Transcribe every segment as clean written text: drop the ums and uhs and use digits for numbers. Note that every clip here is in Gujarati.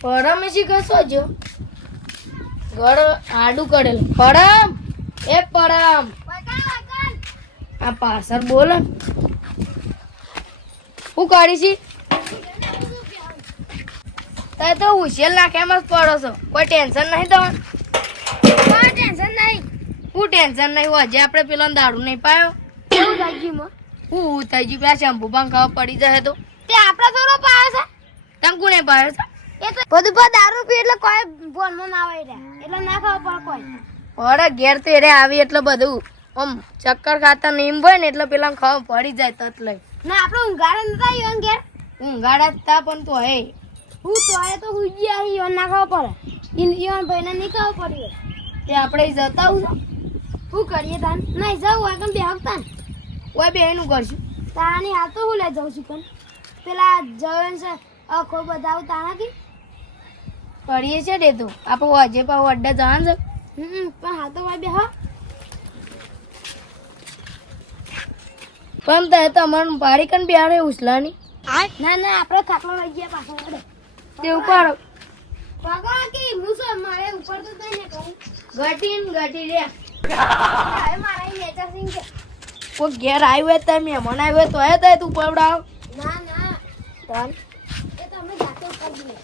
પરમ એસી કશો જો ઘર આડું કરેલું પરમ એ પરમ આ પાછળ બોલ હું કરી છી તારે તો હુશિયાર નાખ્યામાં જ પડો છો કોઈ ટેન્શન નહીં તમારે કોઈ ટેન્શન નહીં હું ટેન્શન નહીં હોય હજી આપણે પેલો દારૂ નહીં પાયો કેવું થઈ ગયું માં હું થઈ ગયું પેલા શેમ્પુ પણ ખાવા પડી જશે તો તે આપડા થોડો પાયો છે તમ કોને પાયો છે એ તો બધું પર દારૂ પી એટલે કોઈ બોલમાં ના આવે રહ્યા એટલે ના ખાવા પડે કોઈ અરે ઘેર તો એરે આવી એટલે બધું આમ ચક્કર ખાતા નીમ હોય ને એટલે પેલા ખાવા પડી જાય તત લઈ ના આપણે ઊંઘાડે નતા ઈવન ઘેર ઊંઘાડા તા પણ તો હે હું તો આય તો હુજી આવી ઈવન ના ખાવા પડે ઈવન ભાઈને નહીં ખાવા પડ્યું તે આપણે જતા હું શું કરીએ તાન નહીં જવું હોય કેમ બે હકતા ઓય બે એનું કરશું તારાની હાથ તો હું લઈ જાઉં છું પણ પેલા જવન છે આખો બધાવું તાણાથી કરીએ છે દે તો આપણે હજે પાવ અડ્ડા જવાનું છે પણ હા તો ભાઈ બે હા પણ તે તમારું પાડી કન બિહારે ઉછલાની ના ના આપણે ખાટલો લઈ ગયા પાછો પડે તે ઉપર પગા કે મુસો મારે ઉપર તો તઈ ને કહું ગટી રે હવે મારા નેચર સિંગ છે કોઈ ઘેર આવ્યો હોય તમે મહેમાન આવ્યો હોય તો એ થાય તું પવડાવ ના ના પણ એ તમે જાતે ઉપર દે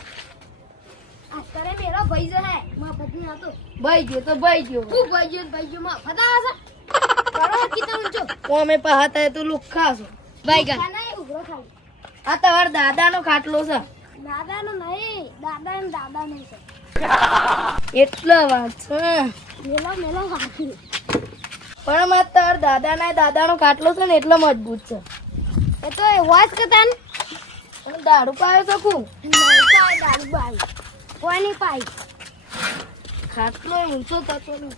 આ કરે મેરો ભાઈ છે માં પત્ની હતો ભાઈ ગયો તો ભાઈ ગયો હું ભાઈ ગયો માં ફતા છે કરો કીધું ઊંચો અમે પાહા થાય તો લુખા છો ભાઈ ગા ના એ ઉભરો ખાલી આ તમારા દાદાનો ખાટલો છે દાદાનો નહીં દાદા નહીં છે એટલો વાત છે મેલો હાથી પણ આ તાર દાદાનો ખાટલો છે ને એટલો મજબૂત છે એ તો એ વાત કતાન હું દારૂ પાયો શકું નહીં પાય દારૂ બાઈ કોઈ નહીં પાઈ ખાટલો ઊંચો થતો નહીં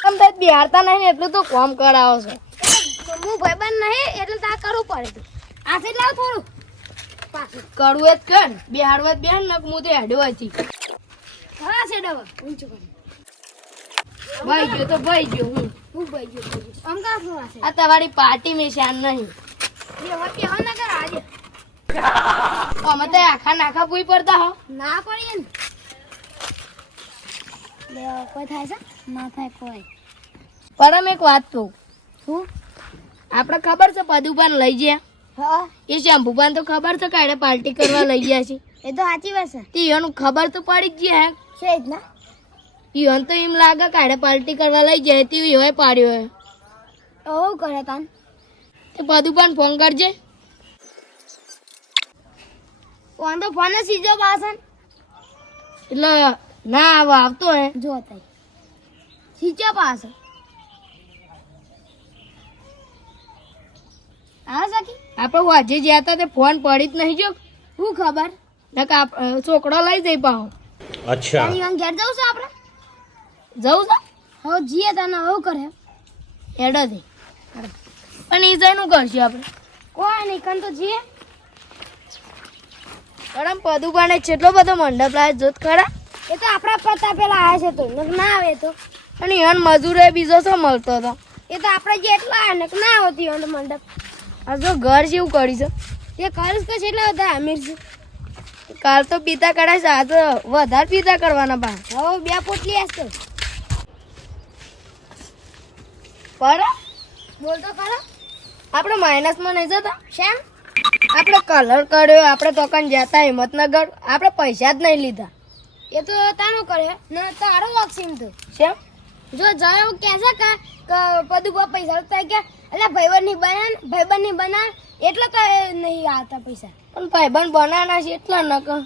આમ તો બિહારતા નહીં ને એટલું તો કામ કરાવો છે હું ભાઈબંધ નહીં એટલે તા કરવું પડે આથી લાવ થોડું પાછું કરવું જ કર બિહારવા બેન નક હું તો હેડ્યો હતી હા છે ડવા ઊંચું કરી ભાઈ ગયો તો ભાઈ ગયો હું ભાઈ ગયો આમ કા શું છે આ તમારી પાર્ટી મેં શાન નહીં એ વાત કે ના કર આજે અમે તો આખા નાખા પૂઈ પડતા હો ના પડીએ ને કોઈ થાય છે ના થાય કોઈ પરમ એક વાત કહું શું આપણે ખબર છે પદુપાન લઈ ગયા હા એ શંભુપાન તો ખબર છે કાડે પાર્ટી કરવા લઈ ગયા છે એ તો સાચી વાત છે તે એનું ખબર તો પડી જ ગયા છે જ ના ઈવન તો એમ લાગે કાડે પાર્ટી કરવા લઈ જાય તે હોય પાડ્યો હોય ઓ કરે તાન તે પદુપાન ફોન કરજે ફોન તો ફોન જ સીજો પાસન એટલે ના આવતો હે જો તઈ સીજો પાસ આ સકી આપણે વાજે જ્યાં હતા તે ફોન પડી જ નહીં જો હું ખબર નકા છોકરો લઈ જઈ પાહો अच्छा ઈવન ઘેર જવું છે આપણે જવું છે હો જીએ તને હવે કરે હેડો દે પણ ઈ જઈનું કરશું આપણે કોઈ નહીં કન તો જીએ બરાબર પદુપાને કેટલો બધો મંડપ લાવે જોત ખરા એ તો આપણા પતા પેલા આવે છે તો ના આવે તો અને ઈવન મજૂરે બીજો શું મળતો હતો એ તો આપણે જેટલા આવે ને ના આવતી હોય મંડપ આ જો ઘર જેવું કરી છે એ કરીશ કે એટલા બધા અમીર છે કાલ તો પિતા કરાય છે આજે વધારે પિતા કરવાના બા હવે બે પોટલી હશે પર બોલતો કરો આપણે માઇનસમાં નહીં જતા શેમ આપણે કલર કર્યો આપણે તોકન જતા હિંમતનગર આપણે પૈસા જ નહીં લીધા એ તો તાનું કરે ને તારો વોક્સિંગ તો શેમ જો જાય એવું કહે છે કે પદુપા પૈસા થાય કે એટલે ભાઈબંધ ની બના એટલે તો નહીં આવતા પૈસા પણ ભાઈબંધ બનાના છે એટલા ન કર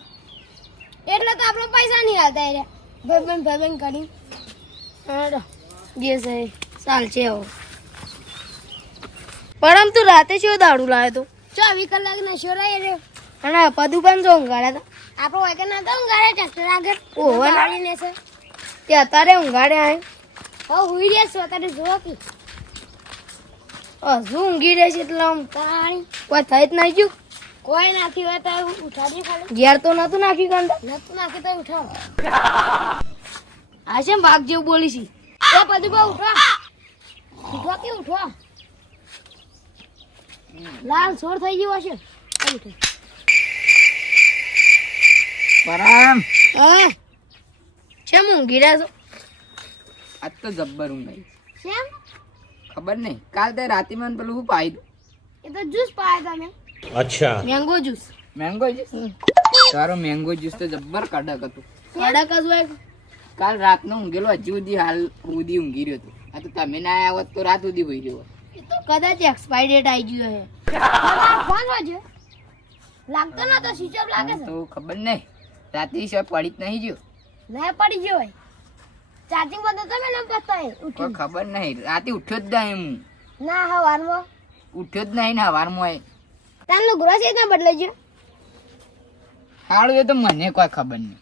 એટલે તો આપણે પૈસા નહીં આવતા એટલે ભાઈબંધ કરી હેડો જે છે ચાલશે હવે પરમ તું રાતે શું દારૂ લાવ્યો તું 24 કલાક નશો રહે રે અને પદુપાન જો ઊંઘાડ્યા હતા આપણો હોય કે ના તો ઊંઘાડે ટ્રેક્ટર આગળ ઓહો ને. ઊંઘાડીને છે તે અત્યારે ઊંઘાડે આય હવે હુઈ રહ્યા છો અત્યારે જોવો કે હજુ ઊંઘી રહે છે એટલે આમ પાણી કોઈ થઈ જ નહીં ગયું કોઈ નાખી હોય તો ઉઠાડીએ ખાલી ઘેર તો નતું નાખી કંડા નતું નાખી તો ઉઠાવો આ છે વાઘ જેવું બોલી છે એ પદુપા ઉઠો કે ઉઠો લાલ છોડ થઈ ગયો હશે ઉઠો પરામ હા કેમ ઊંઘી રહ્યા છો? આજ તો જબ્બર ઊંઘ આવી. કેમ? ખબર નહીં કાલ તે રાતે મને પેલું શું પાઈ દઉં એ તો જ્યુસ પાયા તમે. Mango juice mango juice. તારો મેંગો જ્યુસ તો જબ્બર કડક હતું. કડક જ હોય. કાલ રાતનો ઊંઘેલો હજી સુધી હાલ સુધી ઊંઘી રહ્યો હતો. આ તો તમે ના આવ્યા હોત તો રાત સુધી હોઈ રહ્યો હોત. એ તો કદાચ એક્સપાયરી ડેટ આવી ગયો છે. ફોન વાગ્યો લાગતો ન તો સ્વિચ ઓફ લાગે છે. તો ખબર નહીં રાતે સિવાય પડી જ નહીં ગયો. ના પડી ગયો હોય ચાર્જિંગ બંધ હતો મેં નંબર કોઈ ઉઠ્યો ખબર નહીં રાતે ઉઠ્યો જ નહીં હું. ના હવારમાં ઉઠ્યો જ નહીં ને હવારમાં તારનો ગ્રોસ એ ના બદલાઈ ગયો. સારું એ તો મને કોઈ ખબર નહીં.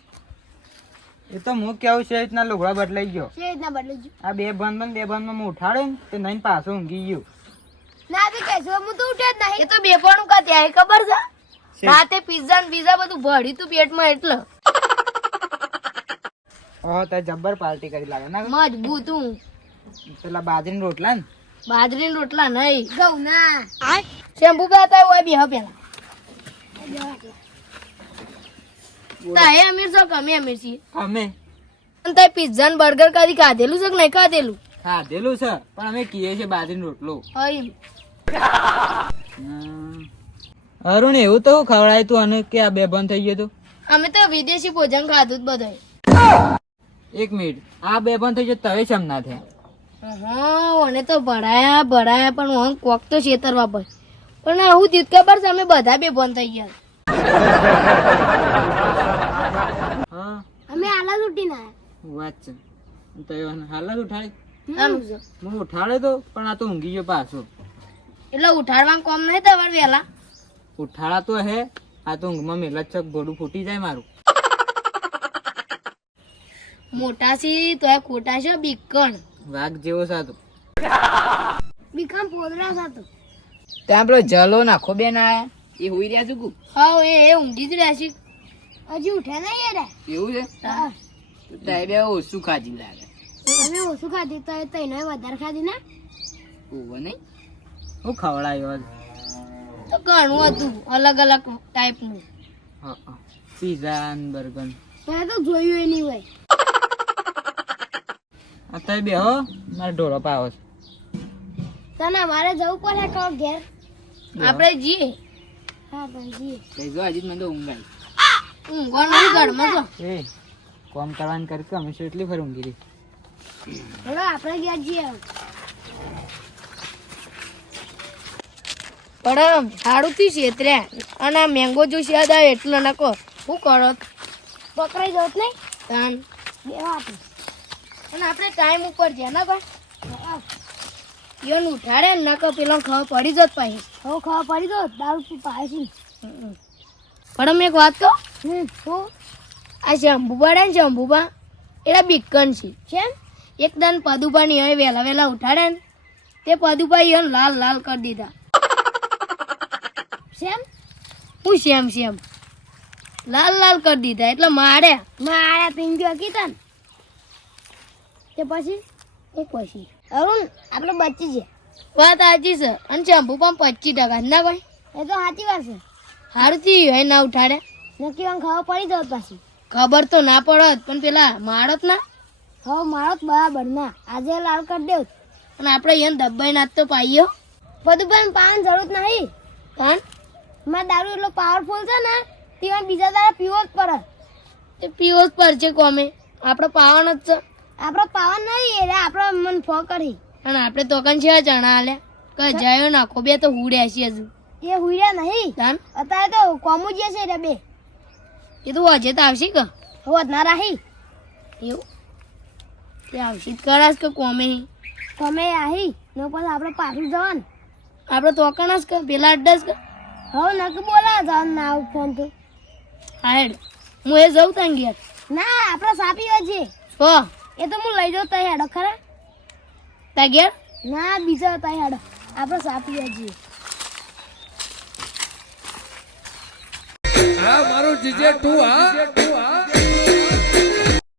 એ તો હું કેવું છે એ રીતના લુગડા બદલાઈ ગયો. છે રીતના બદલાઈ ગયો. આ બે બંધમાં હું ઉઠાડ્યો ને તે નહીં પાછો ઊંઘી ગયો. ના તો કહેશો હું તો ઉઠ્યો જ એ નહીં. તો બેપણું કા ત્યાં ખબર છે છે. રાતે પિઝા ને બીઝા બધું ભળ્યું તું પેટમાં એટલે ઓહો તે જબ્બર પાર્ટી કરી લાગે ના મજબૂત હું પેલા બાજરીના રોટલા ને બાજરીના રોટલા નહીં ઘઉં ના શેમ્પુ પાતા હોય બે પેલા તાએ અમીર છો કે અમે અમીર છીએ અમે અને તાએ પિઝા ને બર્ગર કદી ખાધેલું છે કે નહીં ખાધેલું ખાધેલું છે પણ અમે કીએ છીએ બાજરીનો રોટલો. હઈ અરુણ એવું તો હું ખવડાય તું અને કે આ બે બંધ થઈ ગયો તું. અમે તો વિદેશી ભોજન ખાધું જ બધું. એક મિનિટ આ બે બંધ થઈ ગયો તવે શેમ ના થયા? હા મને તો ભરાયા પણ હું કોક તો છેતરવા પડે પણ આવું થયું ખબર છે અમે બધા બે બંધ થઈ ગયા. હા અમે આલા ઉઠી ના વાત છે તો હાલ જ ઉઠાડે. આનું છે. હું ઉઠાડે તો પણ આ તો ઊંઘી ગયો પાછો. એટલે ઉઠાડવાનું કોમ નહીં તમારે વહેલા ઉઠાડા તો હે આ તો ઊંઘમાં મેલા ચક ગોડું ફૂટી જાય મારું. મોટા સી તો ખોટા છે બીકણ વાઘ જેવો છે આ તો. બીકામ પોદરા સાતો ત્યાં પેલો જલો નાખો બેન આયા એ હોઈ રહ્યા છું કુ હા એ ઊંઘી જ રહેશે. હજી ઉઠ્યા નહીં યાર. એવું છે હા. તો તારે બે ઓછું ખાજી લાગે. અમે ઓછું ખાધી તો એ તઈને વધારે ખાધી ના. ઓવો નહીં હું ખવડાયો આજ. તો ઘણું હતું અલગ અલગ ટાઈપનું. પીઝા ને બર્ગર. મેં તો જોયું એ નહીં હોય. અત્યારે બે હો મારે ઢોરો પાવો છે. તને મારે જવું પડે કહો ઘેર. આપણે જઈએ હા પણ જી લઈ જો હજી મને તો ઊંઘ આવી. ઊંઘવાનું ઘરમાં છો. એ કોમ કરવાની કરી કે અમે શું એટલી ફરી ઊંઘી રહી. હવે આપણે ઘેર જઈએ. પણ સારું થી છેતર્યા અને આ મેંગો જ્યુસ યાદ આવે એટલે નાખો શું કરો પકડાઈ જત નહીં તાન બેવા આપણે. અને આપણે ટાઈમ ઉપર છે ને ભાઈ યોન ઉઠાડે ને નાખો પેલો ખબર પડી જત પાછી. હવે ખાવા પડી દો દારૂ પી પાય છે. પણ અમે એક વાત કહું તો આ શંભુબા ને શંભુબા એના બીકન છે કેમ એકદમ પદુબા ની હવે વહેલા વહેલા ઉઠાડે ને તે પદુબા ઈયોને લાલ લાલ કરી દીધા. કેમ હું શ્યામ લાલ લાલ કરી દીધા એટલે મારે મારા પિંજ્યો કીધા ને તે પછી હું પછી અરુણ આપણે બચી છે. વાત સાચી છે અને શંભુ પણ 25% ના ભાઈ એ તો સાચી વાત છે. સારું થી હોય ના ઉઠાડે નક્કી આમ ખાવા પડી જત પાછી. ખબર તો ના પડત પણ પેલા મારત ના હવે મારો જ બરાબર ના આજે લાલ કરી દેવ. અને આપણે એને દબાઈ નાખ તો પાઈએ બધું પણ પાવાની જરૂર નહીં. પણ મારા દારૂ એટલો પાવરફુલ છે ને તેમાં બીજા દાડા પીવો જ પડે. એ પીવો જ પડશે કોમે આપણે પાવાનો જ છે. આપણે પાવા નહીં એટલે આપણે મન ફો કરી અને આપણે તો કન છે ચણા હાલે કે જયો નાખો બે તો હુડ્યા છે હજુ એ હુઈરહ્યા નહીં. તાન અત્યારે તો કોમુ જે છે એટલે બે એ તો હજે તો આવશે કે હોત ના રાહી એવું તે આવશે જ કરાશ કે કોમે તમે આહી ને પછી આપણે પાછું જવાનું. આપણે તો કણ જ કે પેલા અડ્ડા જ કે હવે નક્કી બોલાવે જવાનું ના આવું ફોન તો હા હેડ હું એ જઉં ત્યાં ઘેર ના આપણે સાપી છે છો એ તો હું લઈ જાઉં તઈ હેડો ખરા. ત્યાં ઘેર ના બીજા તઈ હેડો આપણે સાપી છીએ. મારું જીજે તું હા